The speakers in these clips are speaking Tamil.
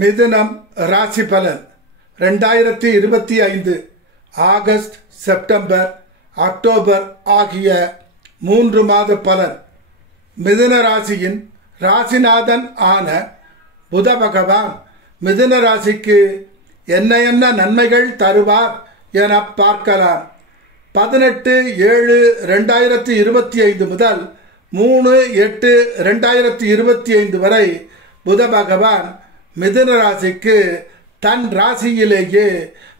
மிதுனம் ராசி பலன் 2025 ஆகஸ்ட், செப்டம்பர், அக்டோபர் ஆகிய 3 மாத பலன். மிதுன ராசியின் ராசிநாதன் ஆன புத பகவான் மிதுன ராசிக்கு என்ன நன்மைகள் தருவார் என பார்க்கலாம். 18/7/2025 முதல் 3/8/2025 வரை புத பகவான் மிதுன ராசிக்கு தன் ராசியிலேயே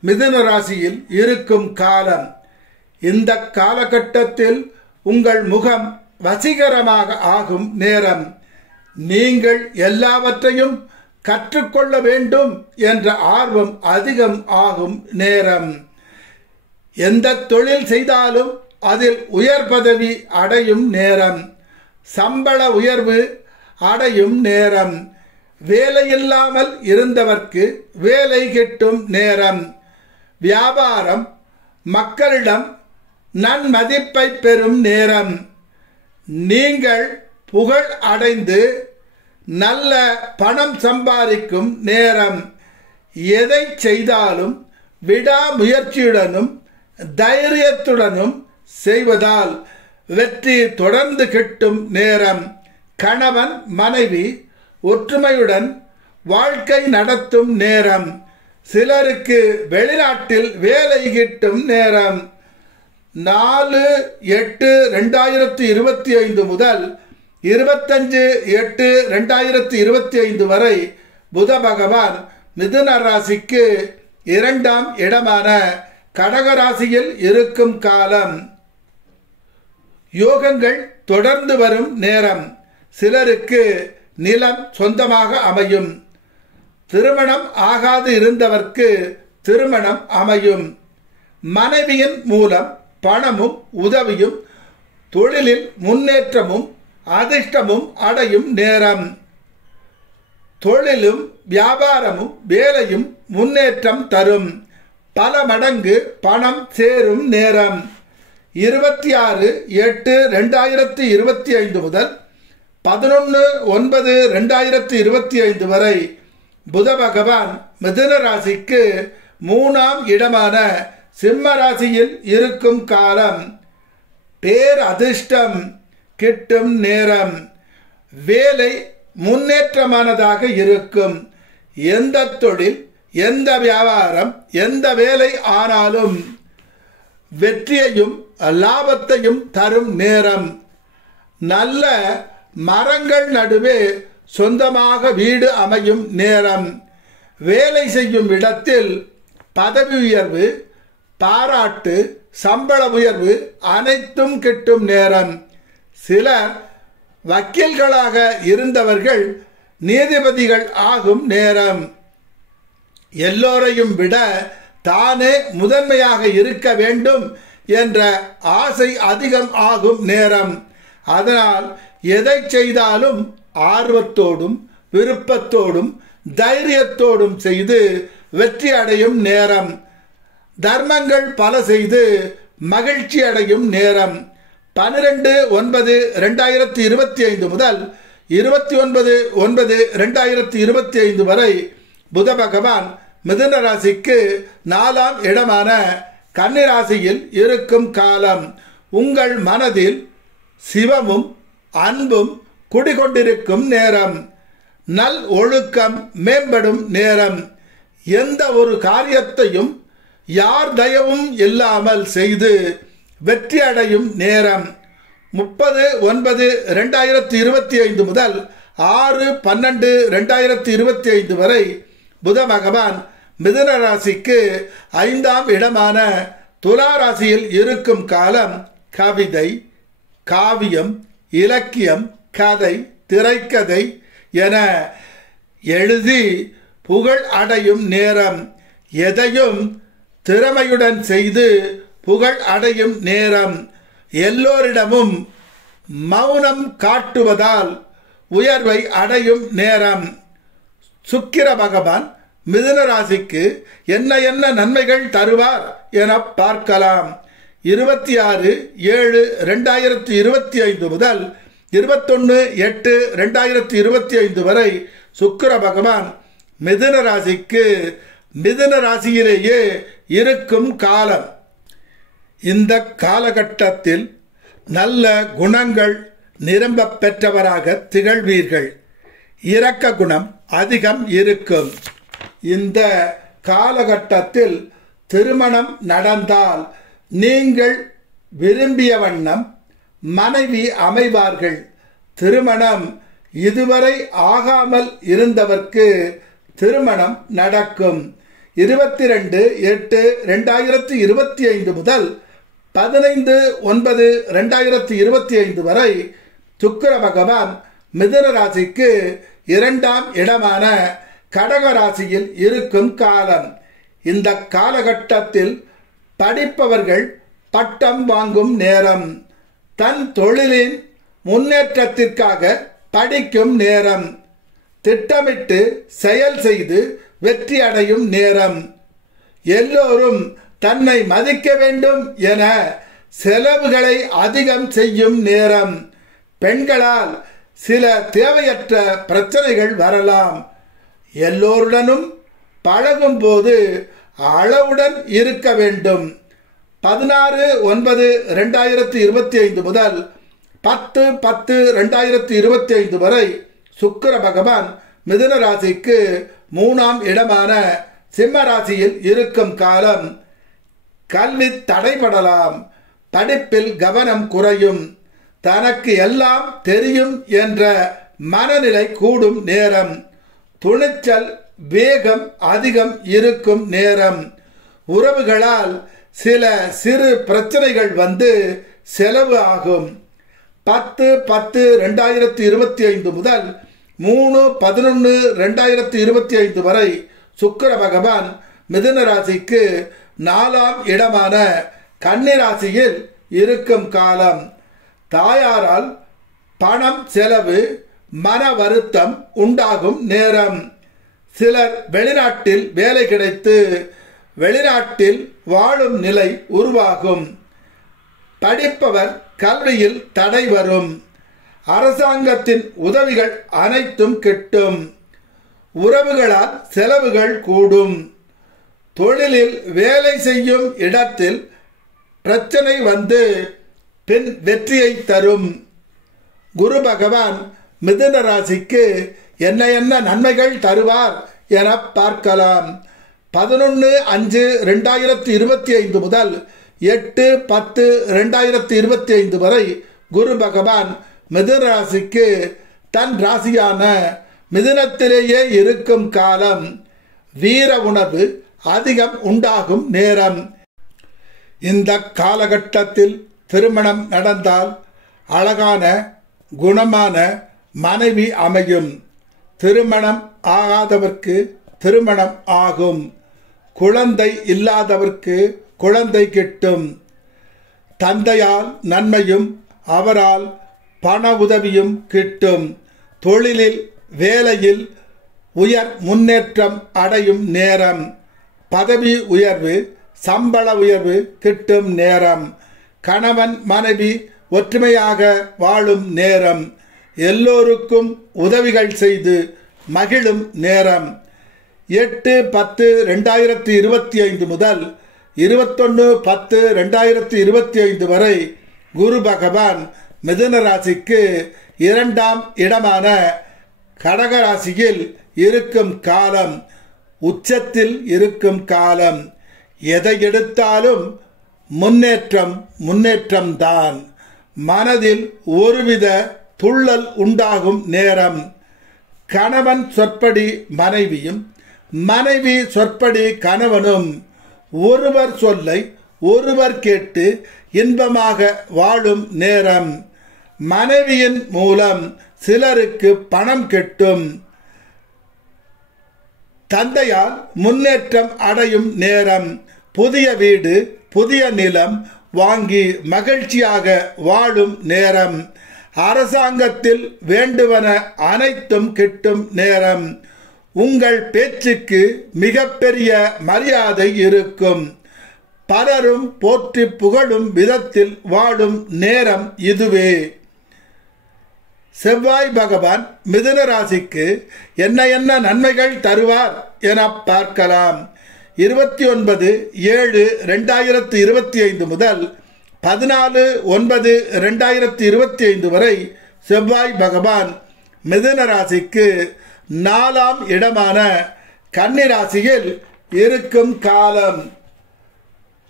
மிதுன ராசியில் இருக்கும் காலம். இந்த காலகட்டத்தில் உங்கள் முகம் வசீகரமாக ஆகும் நேரம். நீங்கள் எல்லாவற்றையும் கற்றுக்கொள்ள வேண்டும் என்ற ஆர்வம் அதிகம் ஆகும் நேரம். எந்த தொழில் செய்தாலும் அதில் உயர் பதவி அடையும் நேரம். சம்பள உயர்வு அடையும் நேரம். வேலையில்லாமல் இருந்தவர்க்கு வேலை கிட்டும் நேரம். வியாபாரம் மக்களிடம் நன்மதிப்பை பெறும் நேரம். நீங்கள் புகழ் அடைந்து நல்ல பணம் சம்பாதிக்கும் நேரம். எதை செய்தாலும் விடாமுயற்சியுடனும் தைரியத்துடனும் செய்வதால் வெற்றி தொடர்ந்து கிட்டும் நேரம். கணவன் மனைவி ஒற்றுமையுடன் வாழ்க்கை நடத்தும் நேரம். சிலருக்கு வெளிநாட்டில் வேலை கிட்டும் நேரம். 4/8/2025 முதல் 25/8/2025 வரை புத பகவான் மிதுன ராசிக்கு 2ஆம் இடமான கடகராசியில் இருக்கும் காலம். யோகங்கள் தொடர்ந்து வரும் நேரம். சிலருக்கு நிலம் சொந்தமாக அமையும். திருமணம் ஆகாது இருந்தவர்க்கு திருமணம் அமையும். மனைவியின் மூலம் பணமும் உதவியும் தொழிலில் முன்னேற்றமும் அதிர்ஷ்டமும் அடையும் நேரம். தொழிலும் வியாபாரமும் வேலையும் முன்னேற்றம் தரும். பல மடங்கு பணம் சேரும் நேரம். 26/8/2025 முதல் 11/9/2025 வரை புத பகவான் மிதுன ராசிக்கு 3ஆம் இடமான சிம்ம ராசியில் இருக்கும் காலம். பேரதிர்ஷ்டம் கிட்டும் நேரம். வேலை முன்னேற்றமானதாக இருக்கும். எந்த தொழில், எந்த வியாபாரம், எந்த வேலை ஆனாலும் வெற்றியையும் லாபத்தையும் தரும் நேரம். நல்ல மரங்கள் நடுவே சொந்தமாக வீடு அமையும் நேரம். வேலை செய்யும் இடத்தில் பதவி உயர்வு, பாராட்டு, சம்பள உயர்வு அனைத்தும் கிட்டும் நேரம். சிலர் வக்கீல்களாக இருந்தவர்கள் நீதிபதிகள் ஆகும் நேரம். எல்லோரையும் விட தானே முதன்மையாக இருக்க வேண்டும் என்ற ஆசை அதிகம் ஆகும் நேரம். அதனால் எதை செய்தாலும் ஆர்வத்தோடும் விருப்பத்தோடும் தைரியத்தோடும் செய்து வெற்றி அடையும் நேரம். தர்மங்கள் பல செய்து மகிழ்ச்சி அடையும் நேரம். 12/9/2025 முதல் 29/9/2025 வரை புத பகவான் மிதுன ராசிக்கு 4ஆம் இடமான கன்னி ராசியில் இருக்கும் காலம். உங்கள் மனதில் சிவமும் அன்பும் குடிகொண்டிருக்கும் நேரம். நல் ஒழுக்கம் மேம்படும் நேரம். எந்த ஒரு காரியத்தையும் யார் தயவும் இல்லாமல் செய்து வெற்றி அடையும் நேரம். 30/9/2025 முதல் 6/12/2025 வரை புத பகவான் மிதுன ராசிக்கு 5ஆம் இடமான துலா ராசியில் இருக்கும் காலம். கவிதை, காவியம், இலக்கியம், கதை, திரைக்கதை என எழுதி புகழ் அடையும் நேரம். எதையும் திறமையுடன் செய்து புகழ் அடையும் நேரம். எல்லோரிடமும் மௌனம் காட்டுவதால் உயர்வை அடையும் நேரம். சுக்கிர பகவான் மிதுன ராசிக்கு என்ன நன்மைகள் தருவார் என பார்க்கலாம். 26/7/2025 முதல் 21/8/2025 வரை சுக்கிர பகவான் மிதுன ராசிக்கு மிதுன ராசியிலேயே இருக்கும் காலம். இந்த காலகட்டத்தில் நல்ல குணங்கள் நிரம்ப பெற்றவராக திகழ்வீர்கள். இரக்க குணம் அதிகம் இருக்கும். இந்த காலகட்டத்தில் திருமணம் நடந்தால் நீங்கள் விரும்பிய வண்ணம் மனைவி அமைவார்கள். திருமணம் இதுவரை ஆகாமல் இருந்தவர்க்கு திருமணம் நடக்கும். 22/8/2025 முதல் 15/9/2025 வரை சுக்கிர பகவான் மிதுன ராசிக்கு 2ஆம் இடமான கடக ராசியில் இருக்கும் காலம். இந்த காலகட்டத்தில் படிப்பவர்கள் பட்டம் வாங்கும் நேரம். தன் தொழிலின் முன்னேற்றத்திற்காக படிக்கும் நேரம். திட்டமிட்டு செயல் செய்து வெற்றி அடையும் நேரம். எல்லோரும் தன்னை மதிக்க வேண்டும் என செலவுகளை அதிகம் செய்யும் நேரம். பெண்களால் சில தேவையற்ற பிரச்சனைகள் வரலாம். எல்லோருடனும் பழகும் போது அளவுடன் இருக்க வேண்டும். 16/9/2025 முதல் 10/10/2025 வரை சுக்கிர பகவான் மிதுன ராசிக்கு 3ஆம் இடமான சிம்ம ராசியில் இருக்கும் காலம். கல்வி தடைபடலாம். படிப்பில் கவனம் குறையும். தனக்கு எல்லாம் தெரியும் என்ற மனநிலை கூடும் நேரம். துணிச்சல் வேகம் அதிகம் இருக்கும் நேரம். உறவுகளால் சில சிறு பிரச்சனைகள் வந்து செலவு ஆகும். 10/10/2025 முதல் 3/11/2025 வரை சுக்கிர பகவான் மிதுன ராசிக்கு 4ஆம் இடமான கன்னி ராசியில் இருக்கும் காலம். தாயாரால் பணம் செலவு, மன வருத்தம் உண்டாகும் நேரம். சிலர் வெளிநாட்டில் வேலை கிடைத்து வெளிநாட்டில் வாழும் நிலை உருவாகும். படிப்பவர் கல்வியில் தடை வரும். அரசாங்கத்தின் உதவிகள் அனைத்தும் கிட்டும். உறவுகளால் செலவுகள் கூடும். தொழிலில் வேலை செய்யும் இடத்தில் பிரச்சனை வந்து பின் வெற்றியை தரும். குரு பகவான் மிதுன ராசிக்கு என்ன என்ன நன்மைகள் தருவார் என பார்க்கலாம். 11/5/2025 முதல் 8/10/2025 வரை குரு பகவான் மிதுன ராசிக்கு தன் ராசியான மிதுனத்திலேயே இருக்கும் காலம். வீர உணர்வு அதிகம் உண்டாகும் நேரம். இந்த காலகட்டத்தில் திருமணம் நடந்தால் அழகான குணமான மனைவி அமையும். திருமணம் ஆகாதவர்க்கு திருமணம் ஆகும். குழந்தை இல்லாதவர்க்கு குழந்தை கிட்டும். தந்தையால் நன்மையும் அவரால் பண உதவியும் கிட்டும். தொழிலில் வேலையில் உயர் முன்னேற்றம் அடையும் நேரம். பதவி உயர்வு, சம்பள உயர்வு கிட்டும் நேரம். கணவன் மனைவி ஒற்றுமையாக வாழும் நேரம். எல்லோருக்கும் உதவிகள் செய்து மகிழும் நேரம். 8/10/2025 முதல் 21/10/2025 வரை குரு பகவான் மிதுன ராசிக்கு 2ஆம் இடமான கடக ராசியில் இருக்கும் காலம். உச்சத்தில் இருக்கும் காலம். எதை எடுத்தாலும் முன்னேற்றம்தான். மனதில் ஒருவித துள்ளல் உண்டாகும் நேரம். கணவன் சொற்படி மனைவியும் மனைவி சொற்படி கணவனும் ஒருவர் சொல்லை ஒருவர் கேட்டு இன்பமாக வாழும் நேரம். மனைவியின் மூலம் சிலருக்கு பணம் கிட்டும். தந்தையால் முன்னேற்றம் அடையும் நேரம். புதிய வீடு, புதிய நிலம் வாங்கி மகிழ்ச்சியாக வாழும் நேரம். அரசாங்கத்தில் வேண்டுவன அனைத்தும் கிட்டும் நேரம். உங்கள் பேச்சுக்கு மிகப்பெரிய மரியாதை இருக்கும். பலரும் போற்றி புகழும் விதத்தில் வாழும் நேரம் இதுவே. செவ்வாய் பகவான் மிதுன ராசிக்கு என்ன என்ன நன்மைகள் தருவார் என பார்க்கலாம். 29/7/2025 முதல் 14/9/2025 வரை செவ்வாய் பகவான் மிதுன ராசிக்கு 4ஆம் இடமான கன்னி ராசியில் இருக்கும் காலம்.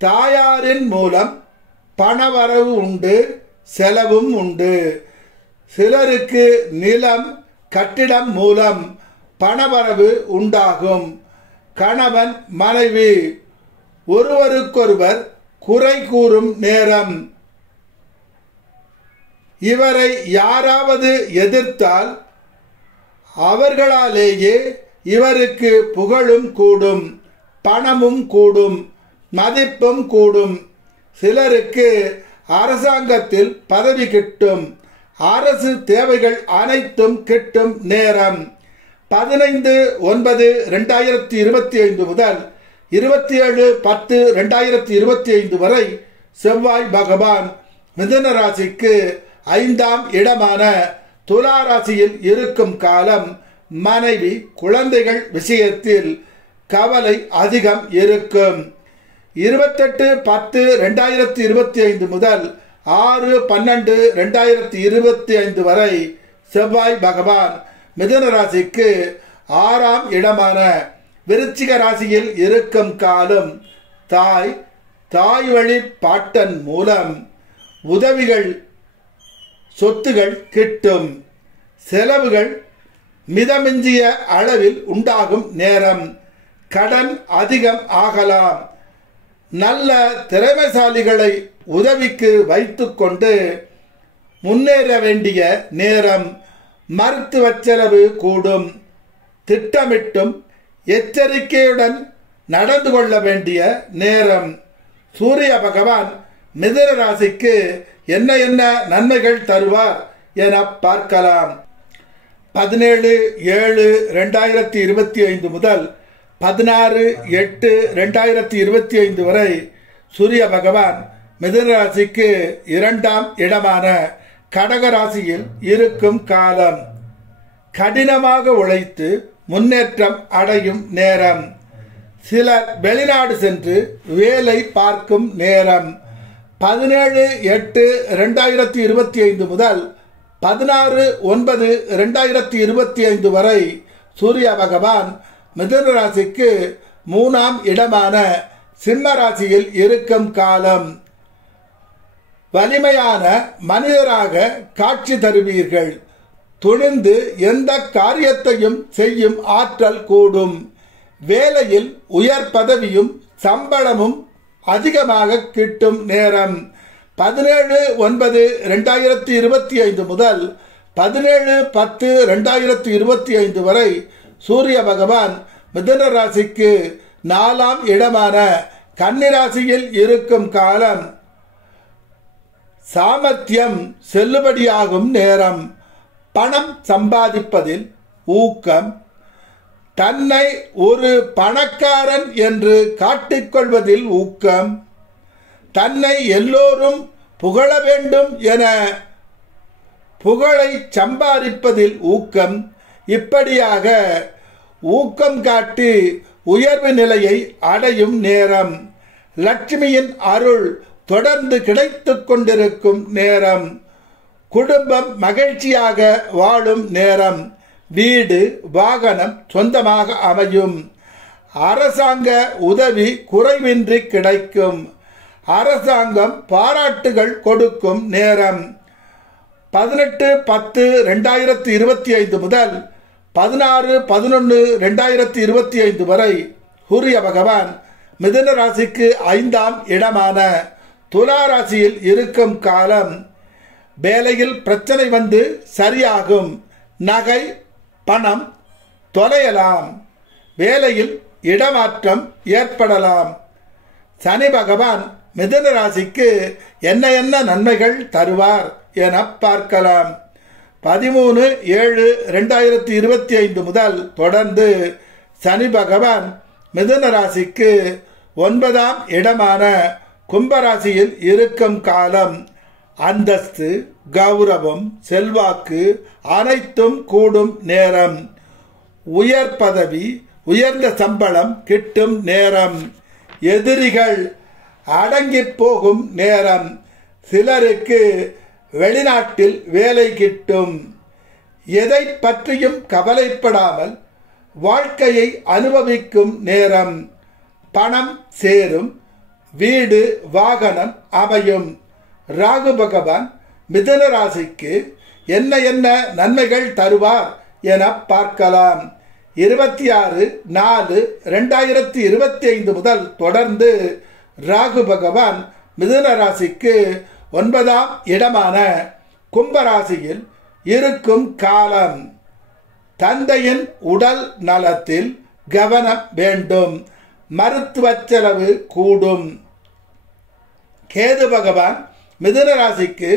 தாயாரின் மூலம் பணவரவு உண்டு, செலவும் உண்டு. சிலருக்கு நிலம், கட்டிடம் மூலம் பணவரவு உண்டாகும். கணவன் மனைவி ஒருவருக்கொருவர் குறை கூறும் நேரம். இவரை யாராவது எதிர்த்தால் அவர்களாலேயே இவருக்கு புகழும் கூடும், பணமும் கூடும், மதிப்பும் கூடும். சிலருக்கு அரசாங்கத்தில் பதவி கிட்டும். அரசு தேவைகள் அனைத்தும் கிட்டும் நேரம். 15/9/2025 முதல் 27/10/2025 வரை செவ்வாய் பகவான் மிதுன ராசிக்கு 5ஆம் இடமான துலா ராசியில் இருக்கும் காலம். மனைவி, குழந்தைகள் விஷயத்தில் கவலை அதிகம் இருக்கும். 28/10/2025 முதல் 6/12/2025 வரை செவ்வாய் பகவான் மிதுன ராசிக்கு 6ஆம் இடமான விருச்சிக ராசியில் இருக்கும் காலம். தாய் வழி பாட்டன் மூலம் உதவிகள், சொத்துகள் கிட்டும். செலவுகள் மிதமிஞ்சிய அளவில் உண்டாகும் நேரம். கடன் அதிகம் ஆகலாம். நல்ல திறமைசாலிகளை உதவிக்கு வைத்துக்கொண்டு முன்னேற வேண்டிய நேரம். மருத்துவ செலவு கூடும். திட்டமிட்டும் எச்சரிக்கையுடன் நடந்து கொள்ள வேண்டிய நேரம். சூரிய பகவான் மிதுன ராசிக்கு என்ன என்ன நன்மைகள் தருவார் என பார்க்கலாம். 17/7/2025 முதல் 16/8/2025 வரை சூரிய பகவான் மிதுன ராசிக்கு 2ஆம் இடமான கடக ராசியில் இருக்கும் காலம். கடினமாக உழைத்து முன்னேற்றம் அடையும் நேரம். சிலர் வெளிநாடு சென்று வேலை பார்க்கும் நேரம். 17/8/2025 முதல் 16/9/2025 வரை சூரிய பகவான் மிதுன ராசிக்கு 3ஆம் இடமான சிம்ம ராசியில் இருக்கும் காலம். வலிமையான மனிதராக காட்சி தருவீர்கள். துணிந்து எந்த காரியத்தையும் செய்யும் ஆற்றல் கூடும். வேலையில் உயர் பதவியும் சம்பளமும் அதிகமாக கிட்டும் நேரம். 17/9/2025 முதல் 17/10/2025 வரை சூரிய பகவான் மிதுன ராசிக்கு 4ஆம் இடமான கன்னி ராசியில் இருக்கும் காலம். சாமர்த்தியம் செல்லுபடியாகும் நேரம். பணம் சம்பாதிப்பதில் ஊக்கம். தன்னை ஒரு பணக்காரன் என்று காட்டிக்கொள்வதில் ஊக்கம். தன்னை எல்லோரும் புகழ வேண்டும் என புகழை சம்பாதிப்பதில் ஊக்கம். இப்படியாக ஊக்கம் காட்டி உயர்வு நிலையை அடையும் நேரம். லட்சுமியின் அருள் தொடர்ந்து கிடைத்துக் கொண்டிருக்கும் நேரம். குடும்பம் மகிழ்ச்சியாக வாழும் நேரம். வீடு, வாகனம் சொந்தமாக அமையும். அரசாங்க உதவி குறைவின்றி கிடைக்கும். அரசாங்கம் பாராட்டுகள் கொடுக்கும் நேரம். 18/10/2025 முதல் 16/11/2025 வரை சூரிய பகவான் மிதுன ராசிக்கு 5ஆம் இடமான துலா ராசியில் இருக்கும் காலம். வேலையில் பிரச்சனை வந்து சரியாகும். நகை, பணம் தொலையலாம். வேலையில் இடமாற்றம் ஏற்படலாம். சனி பகவான் மிதுன ராசிக்கு என்ன என்ன நன்மைகள் தருவார் என பார்க்கலாம். 13/7/2025 முதல் தொடர்ந்து சனி பகவான் மிதுன ராசிக்கு 9ஆம் இடமான கும்பராசியில் இருக்கும் காலம். அந்தஸ்து, கௌரவம், செல்வாக்கு அனைத்தும் கூடும் நேரம். உயர் பதவி, உயர்ந்த சம்பளம் கிட்டும் நேரம். எதிரிகள் அடங்கி போகும் நேரம். சிலருக்கு வெளிநாட்டில் வேலை கிட்டும். எதை பற்றியும் கவலைப்படாமல் வாழ்க்கையை அனுபவிக்கும் நேரம். பணம் சேரும். வீடு வாகனம் அமையும். ராகு பகவான் மிதுன ராசிக்கு என்ன என்ன நன்மைகள் தருவார் என பார்க்கலாம். 26/4/2025 முதல் தொடர்ந்து ராகு பகவான் மிதுன ராசிக்கு 9ஆம் இடமான கும்பராசியில் இருக்கும் காலம். தந்தையின் உடல் நலத்தில் கவனம் வேண்டும். மருத்துவ செலவு கூடும். கேது பகவான் மிதுன ராசிக்கு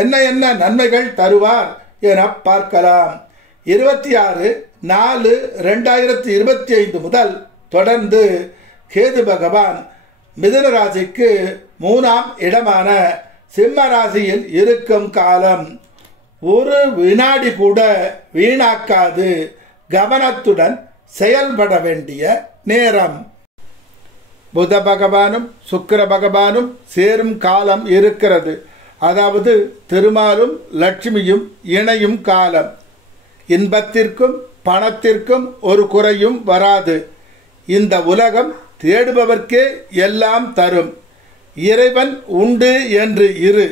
என்ன என்ன நன்மைகள் தருவார் என பார்க்கலாம். 26/4/2025 முதல் தொடர்ந்து கேது பகவான் மிதுன ராசிக்கு 3ஆம் இடமான சிம்ம ராசியில் இருக்கும் காலம். ஒரு வினாடி கூட வீணாக்காது கவனத்துடன் செயல்பட வேண்டிய நேரம். புத பகவானும் சுக்கிர பகவானும் சேரும் காலம் இருக்கிறது. அதாவது திருமாலும் லட்சுமியும் இணையும் காலம். இன்பத்திற்கும் பணத்திற்கும் ஒரு குறையும் வராது. இந்த உலகம் தேடுபவர்க்கே எல்லாம் தரும். இறைவன் உண்டு என்று இரு.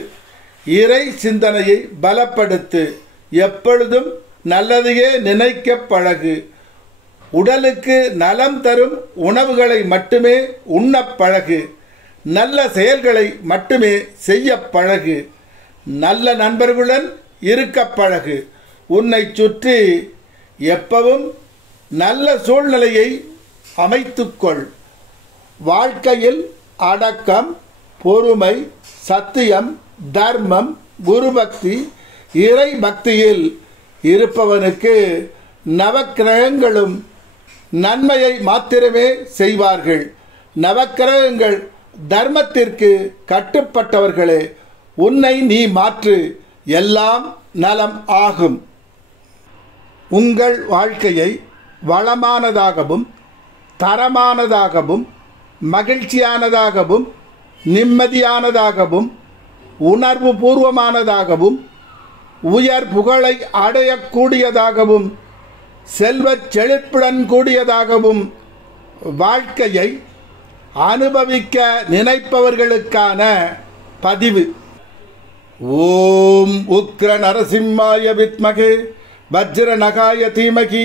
இறை சிந்தனையை பலப்படுத்து. எப்பொழுதும் நல்லதையே நினைக்க பழகு. உடலுக்கு நலம் தரும் உணவுகளை மட்டுமே உண்ண பழகு. நல்ல செயல்களை மட்டுமே செய்ய பழகு. நல்ல நண்பர்களுடன் இருக்க பழகு. உன்னை சுற்றி எப்பவும் நல்ல சூழ்நிலையை அமைத்துக்கொள். வாழ்க்கையில் அடக்கம், பொறுமை, சத்தியம், தர்மம், குருபக்தி, இறை பக்தியில் இருப்பவனுக்கு நவக்கிரகங்களும் நன்மையை மாத்திரமே செய்வார்கள். நவக்கிரகங்கள் தர்மத்திற்கு கட்டுப்பட்டவர்களே. உன்னை நீ மாற்று, எல்லாம் நலம் ஆகும். உங்கள் வாழ்க்கையை வளமானதாகவும் தரமானதாகவும் மகிழ்ச்சியானதாகவும் நிம்மதியானதாகவும் உணர்வு பூர்வமானதாகவும் உயர் புகழை அடையக்கூடியதாகவும் செல்வச் செழிப்புடன் கூடியதாகவும் வாழ்க்கையை அனுபவிக்க நினைப்பவர்களுக்கான பதிவு. ஓம் உக்ர நரசிம்மாய வித்மகே வஜ்ர நகாய தீமகி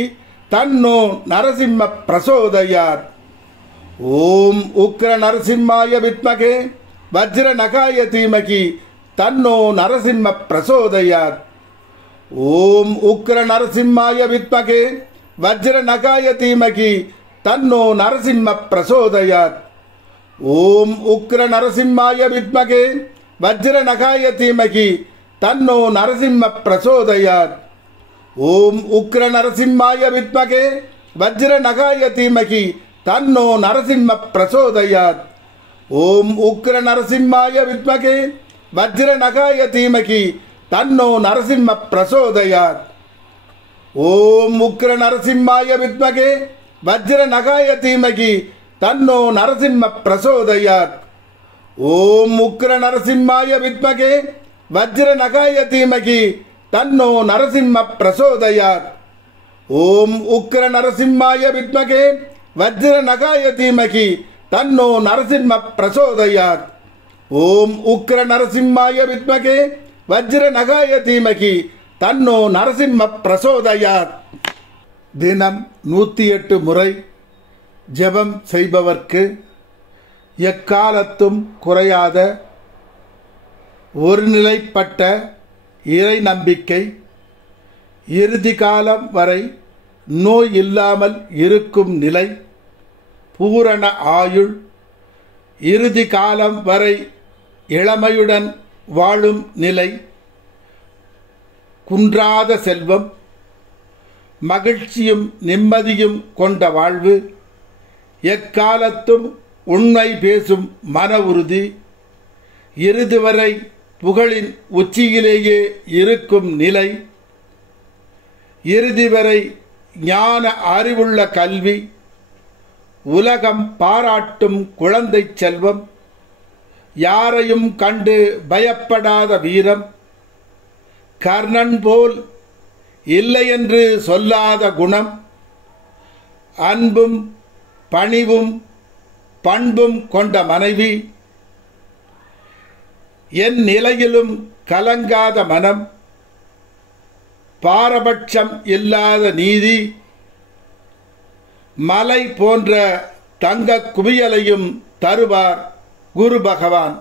தன்னோ நரசிம்ம பிரசோதயாத். ஓம் உக்ர நரசிம்மாய வித்மகே வஜ்ர நகாய தீமகி தன்னோ நரசிம்ம பிரசோதயாத். ஓம் உக்ர நரசிம்மாய வித்மகே வஜ்ர நகாய தீமகி தன்னோ நரசிம்ம பிரசோதயாத். ஓம் உக்ர நரசிம்மாய வித்மகே வஜ்ர நகாய தீமகி தன்னோ நரசிம்ம பிரசோதயாத். ஓம் உக்ர நரசிம்மாய வித்மகே வஜ்ர நகாய தீமகி தன்னோ நரசிம்ம பிரசோதயாத். ஓம் உக்ர நரசிம்மாய வித்மகே வஜ்ர நகாய தீமகி தன்னோ நரசிம்ம பிரசோதயாத். ஓம் உக்ர நரசிம்மாய வித்மகே வஜ்ர நகாய தீமகி தன்னோ நரசிம்ம பிரசோதயாத். ஓம் உக்ர நரசிம்மாய வித்மகே வஜ்ர நகாய தீமகி தன்னோ நரசிம்ம பிரசோதயாத். ஓம் உக்ர நரசிம்மாய வித்மகே வஜ்ர நகாய தீமகி தன்னோ நரசிம்ம பிரசோதயாத். ஓம் உக்ர நரசிம்மாய வித்மகே வஜ்ர நகாய தீமகி தன்னோ நரசிம்ம பிரசோதயாத். தினம் 108 முறை ஜெபம் செய்பவர்க்கு எக்காலத்தும் குறையாத ஒருநிலைப்பட்ட இறை நம்பிக்கை, இறுதி காலம் வரை நோய் இல்லாமல் இருக்கும் நிலை, பூரண ஆயுள், இறுதி காலம் வரை இளமையுடன் வாழும் நிலை, குன்றாத செல்வம், மகிழ்ச்சியும் நிம்மதியும் கொண்ட வாழ்வு, எக்காலத்தும் உண்மை பேசும் மன உறுதி, இறுதி வரை புகழின் உச்சியிலேயே இருக்கும் நிலை, இறுதி வரை ஞான அறிவுள்ள கல்வி, உலகம் பாராட்டும் குழந்தை செல்வம், யாரையும் கண்டு பயப்படாத வீரம், கர்ணன் போல் இல்லை என்று சொல்லாத குணம், அன்பும் பணிவும் பண்பும் கொண்ட மனைவி, என் நிலையிலும் கலங்காத மனம், பாரபட்சம் இல்லாத நீதி, மலை போன்ற தங்க குவியலையும் தருவார் குரு பகவான்.